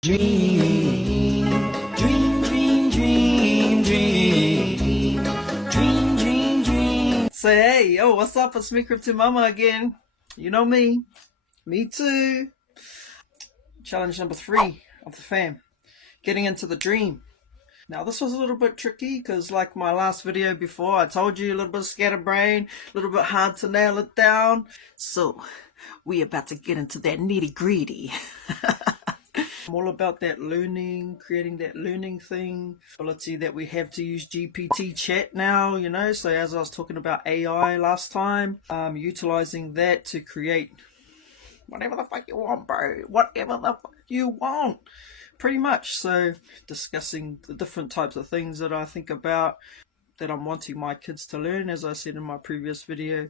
Dream, dream, dream, dream, dream, dream, dream, dream. Say hey, yo, what's up? It's me, Crypto Mama again. You know me. Me too. Challenge number 3 of the fam. Getting into the dream. Now this was a little bit tricky because like my last video before, I told you a little bit scatterbrained, a little bit hard to nail it down. So, we about to get into that nitty gritty. I'm all about that learning, creating that learning thing, ability that we have to use GPT chat now, you know, so as I was talking about AI last time, utilizing that to create whatever the fuck you want, bro, whatever the fuck you want, pretty much. So discussing the different types of things that I think about, that I'm wanting my kids to learn, as I said in my previous video,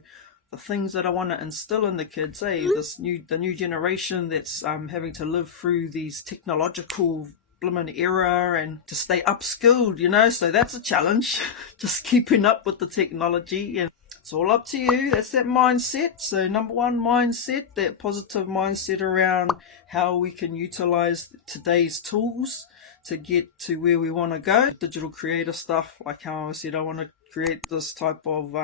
the things that I want to instill in the kids, the new generation that's having to live through these technological blimmin' era and to stay upskilled, you know, so that's a challenge, just keeping up with the technology, and it's all up to you. That's that mindset. So number 1, mindset, that positive mindset around how we can utilize today's tools to get to where we want to go. Digital creator stuff, like how I said, I want to create this type of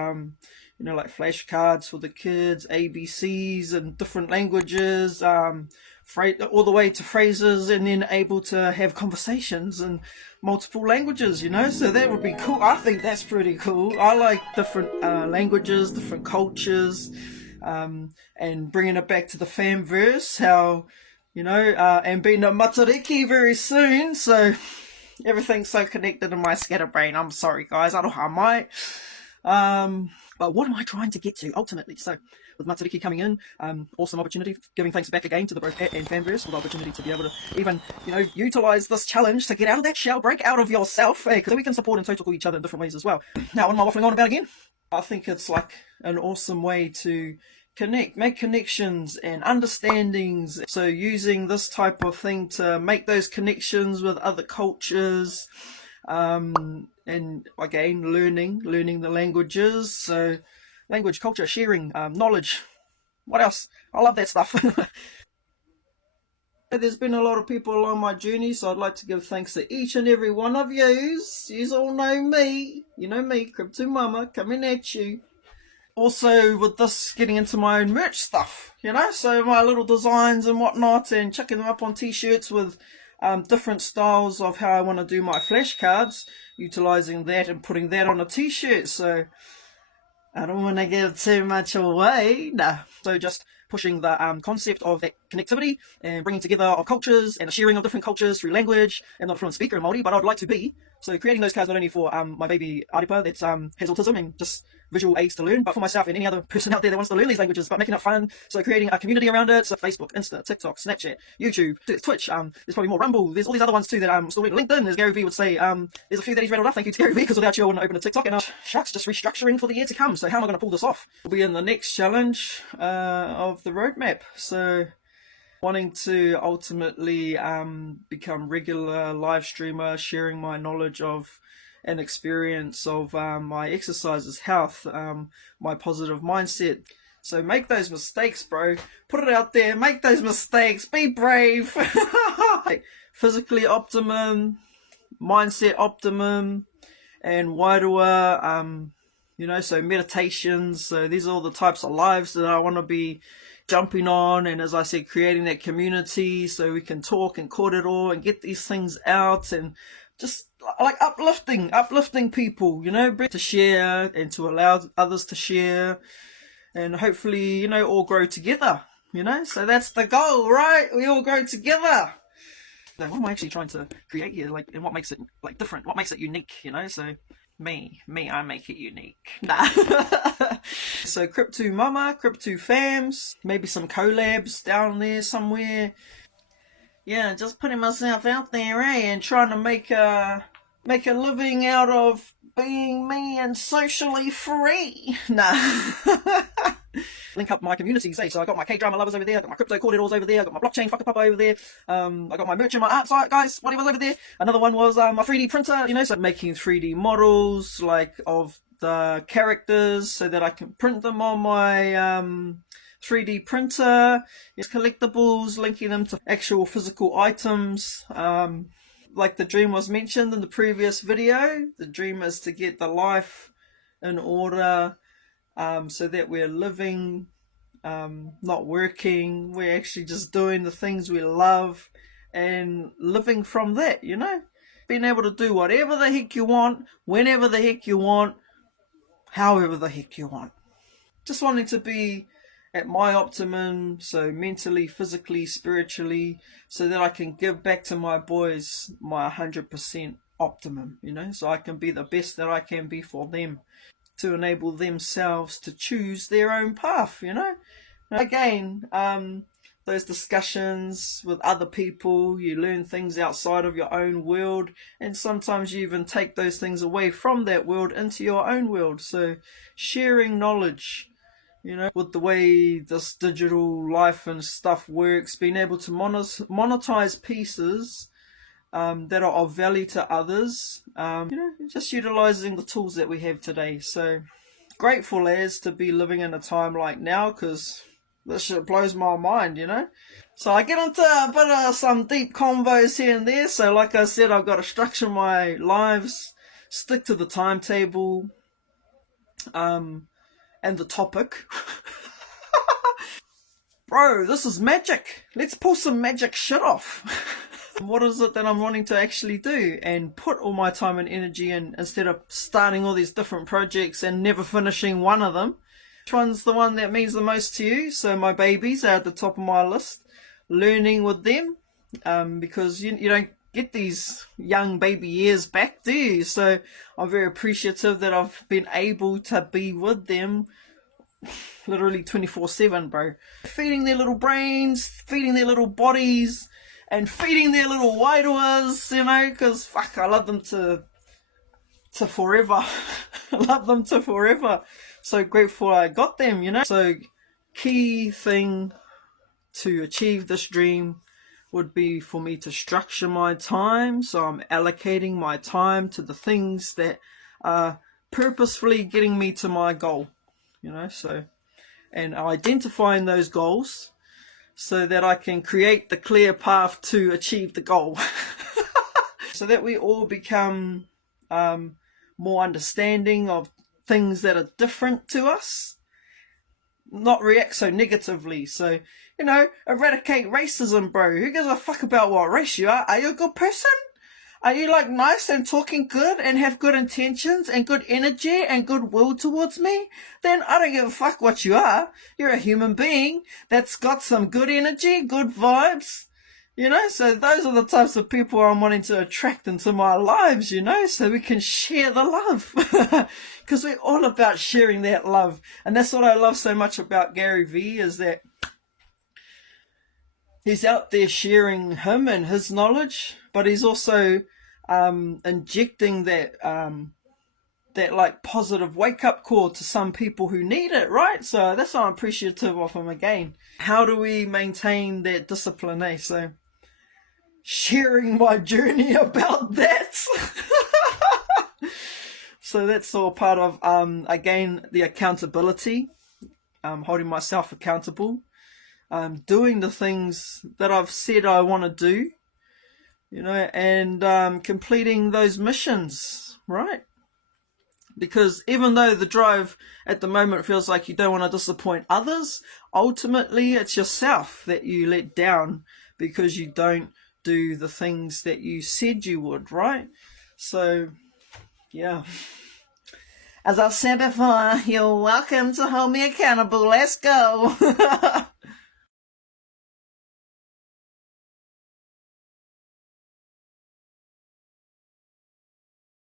you know, like flashcards for the kids, ABCs and different languages, all the way to phrases, and then able to have conversations in multiple languages, you know, so that would be cool. I think that's pretty cool. I like different languages, different cultures, and bringing it back to the famverse, how, you know, and being a matariki very soon, so everything's so connected in my scatterbrain. I'm sorry guys, I don't know how I might. But what am I trying to get to ultimately? So with Matariki coming in, awesome opportunity, giving thanks back again to the Bro and Fanverse for the opportunity to be able to even, you know, utilize this challenge to get out of that shell, break out of yourself, because we can support and total each other in different ways as well. Now, what am I waffling on about again? I think it's like an awesome way to connect, make connections and understandings. So using this type of thing to make those connections with other cultures, and again learning the languages, so language, culture, sharing, knowledge, what else, I love that stuff. There's been a lot of people along my journey, so I'd like to give thanks to each and every one of yous. You all know me, you know me, Crypto Mama, coming at you. Also with this, getting into my own merch stuff, you know, so my little designs and whatnot, and chucking them up on t-shirts with different styles of how I want to do my flashcards, utilizing that and putting that on a t-shirt. So I don't want to give too much away, nah. So just pushing the concept of that connectivity and bringing together of cultures and the sharing of different cultures through language. I'm not a fluent speaker in Māori, but I'd like to be. So creating those cards not only for my baby Aripa that has autism and just visual aids to learn, but for myself and any other person out there that wants to learn these languages, but making it fun. So creating a community around it. So Facebook, Insta, TikTok, Snapchat, YouTube, Twitch, there's probably more, Rumble, there's all these other ones too that I'm still reading. LinkedIn, as Gary Vee would say, there's a few that he's rattled off. Thank you to Gary Vee, because without you I wouldn't open a TikTok, and shucks, just restructuring for the year to come. So how am I going to pull this off? We'll be in the next challenge of the roadmap. So wanting to ultimately become regular live streamer, sharing my knowledge of and experience of my exercises, health, my positive mindset. So make those mistakes, bro. Put it out there, make those mistakes, be brave. Physically optimum, mindset optimum, and wairua, you know, so meditations. So these are all the types of lives that I want to be jumping on, and as I said, creating that community so we can talk and kōrero and get these things out, and just like uplifting people, you know, to share and to allow others to share, and hopefully, you know, all grow together, you know, so that's the goal, right? We all grow together. Now, what am I actually trying to create here, like, and what makes it like different, what makes it unique, you know? So me, I make it unique. Nah. So Crypto Mama, Crypto Fams, maybe some collabs down there somewhere. Yeah, just putting myself out there, eh, and trying to make a living out of being me and socially free. Nah. Link up my communities, eh? So I got my K-drama lovers over there, I got my crypto corridors over there, I got my blockchain fucker over there, I got my merch and my art site, guys, whatever's over there. Another one was my 3D printer, you know, so making 3D models, like, of the characters so that I can print them on my 3D printer, collectibles, linking them to actual physical items. Like the dream was mentioned in the previous video, the dream is to get the life in order, so that we're living, not working, we're actually just doing the things we love and living from that, being able to do whatever the heck you want, whenever the heck you want, however the heck you want. Just wanting to be at my optimum, so mentally, physically, spiritually, so that I can give back to my boys my 100% optimum, so I can be the best that I can be for them, to enable themselves to choose their own path, Again, those discussions with other people, you learn things outside of your own world, and sometimes you even take those things away from that world into your own world. So sharing knowledge, with the way this digital life and stuff works, being able to monetize pieces that are of value to others, just utilizing the tools that we have today. So grateful as to be living in a time like now, because this shit blows my mind, So I get into a bit of some deep convos here and there. So like I said, I've got to structure my lives, stick to the timetable, and the topic. Bro, this is magic. Let's pull some magic shit off. What is it that I'm wanting to actually do and put all my time and energy in, instead of starting all these different projects and never finishing one of them? Which one's the one that means the most to you? So my babies are at the top of my list. Learning with them, because you don't get these young baby years back, do you? So I'm very appreciative that I've been able to be with them literally 24/7, bro. Feeding their little brains, feeding their little bodies, and feeding their little wairoas, because fuck, I love them to forever. I love them to forever. So grateful I got them, So key thing to achieve this dream would be for me to structure my time, so I'm allocating my time to the things that are purposefully getting me to my goal, so, and identifying those goals so that I can create the clear path to achieve the goal. So that we all become more understanding of things that are different to us, not react so negatively. So, eradicate racism, bro. Who gives a fuck about what race you are? Are you a good person? Are you nice and talking good and have good intentions and good energy and goodwill towards me? Then I don't give a fuck what you are. You're a human being that's got some good energy, good vibes, So those are the types of people I'm wanting to attract into my lives, so we can share the love. Because we're all about sharing that love. And that's what I love so much about Gary Vee, is that he's out there sharing him and his knowledge, but he's also injecting that positive wake-up call to some people who need it, right? So that's what I'm appreciative of him again. How do we maintain that discipline, eh? So sharing my journey about that. So that's all part of, again, the accountability, holding myself accountable. Doing the things that I've said I want to do, and completing those missions, right? Because even though the drive at the moment feels like you don't want to disappoint others, ultimately it's yourself that you let down because you don't do the things that you said you would, right? So, yeah. As I said before, you're welcome to hold me accountable. Let's go.